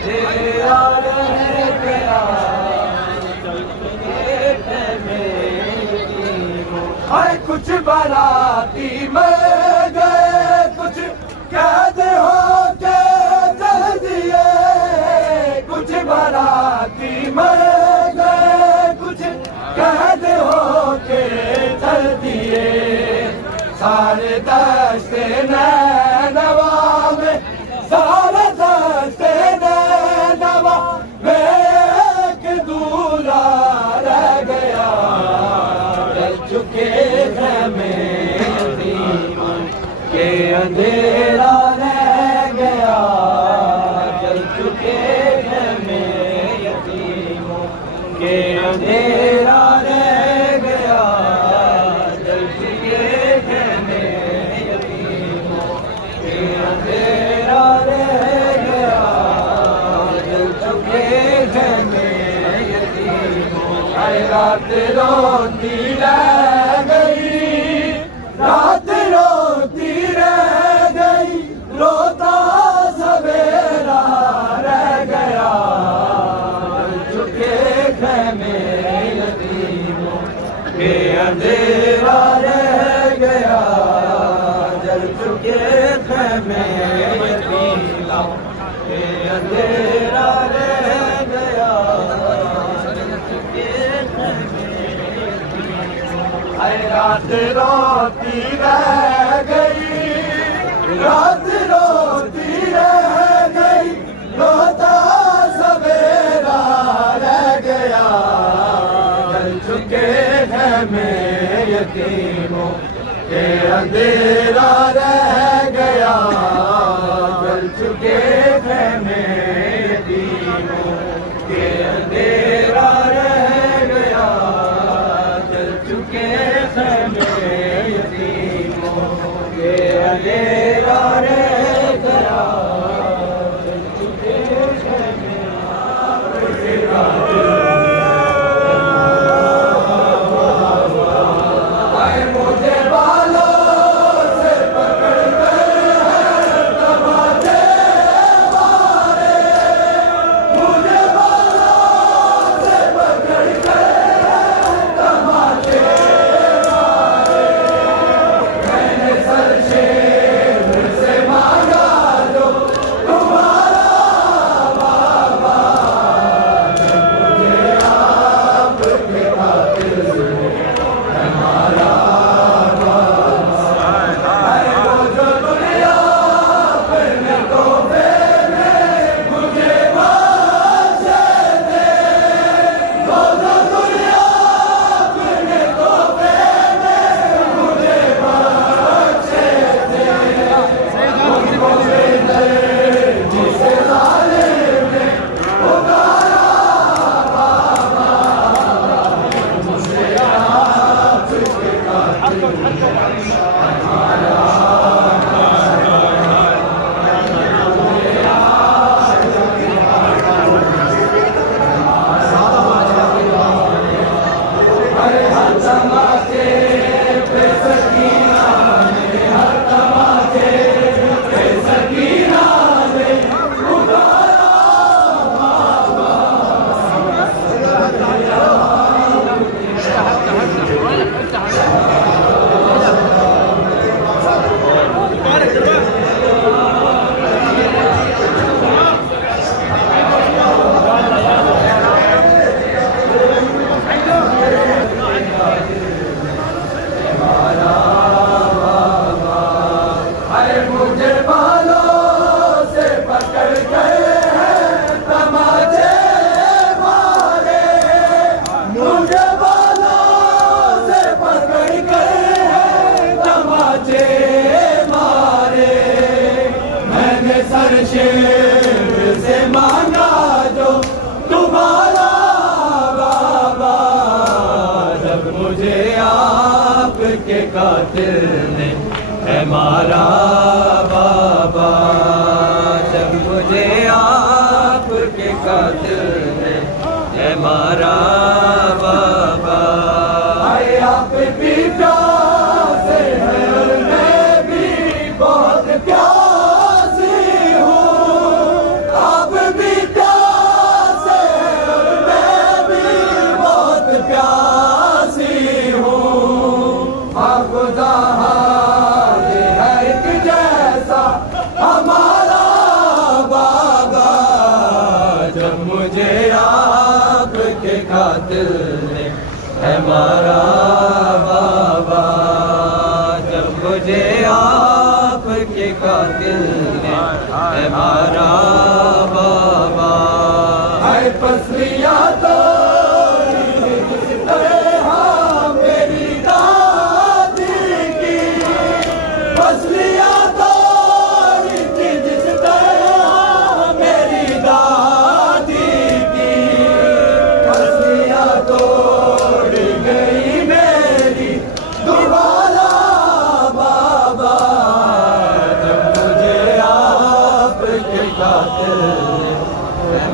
अंधेरा रह गया हाय कुछ बाराती मर गए कुछ कैद हो के चल दिए कुछ बाराती मर गए कुछ कैद हो के चल दिए सारे दस्ते नैनवा में सारे दस्ते नैनवा में एक दूल्हा रह गया चल चुके हैं मेरी के अंधेरा रह गया चल चुके हैं मेरे यतीमों के अंधेरा रह गया चल चुके हैं मेरे यतीमों के अंधेरा रह गया चल चुके हैं मेरे यतीमों हर रात रोती रह गई रात रोती रह गई रोता सवेरा रह गया चल चुके हैं मेरे यतीमों के अंधेरा रह गया जल चुके हैं मेरे यतीमों के अंधेरा रह गया जल चुके हैं हर रात रोती रह गई रात रोती रह गई रोता सवेरा रह गया चल चुके हैं मेरे यतीमों के अंधेरा रह गया चल चुके हैं मेरे यतीमों के अंधेरा रह गया चल चुके हैं मेरे यतीमों के अंधेरा रह गया चल चुके हैं मुझे बालों से पकड़ कर तमाचे मारे मुझे बालों से पकड़ कर तमाचे मैंने सर शेर से मांगा जो तुम्हारा बाबा मुझे आपके खातिर हमारा बाबा वो जो दुनिया अपने तोहफे में मुझे बख्शे थे वो जो दुनिया अपने तोहफे में मुझे बख्शे थे मुझे जिसे जालिम ने पुकारा बाबा मुझे आपके खातिर हरे हर तमाचे पे सकीना ने हर तमाचे पे सकीना ने पुकारा बाबा अरे मुझे बालों से पकड़ गए हैं तमाचे मारे मुझे बालों से पकड़ गए हैं तमाचे मारे मैंने सर शेर से मांगा जो तुम्हारा बाबा जब मुझे आपके कातिल ने है मारा बाबा जब मुझे आपके कातिल ने है मारा बाबा आए आप भी प्यासे हैं और मैं भी बहुत प्यासी हूँ आप भी कातिल ने है मारा बाबा, जब मुझे आपके कातिल ने है मारा बाबा। है पसलियाँ तो मेरी दादी की, पसलियाँ तोड़ी थी जिस तरह मेरी दादी की, पसलियाँ तोड़ी गई मेरी दोबारा बाबा, जब मुझे आपके कातिल ने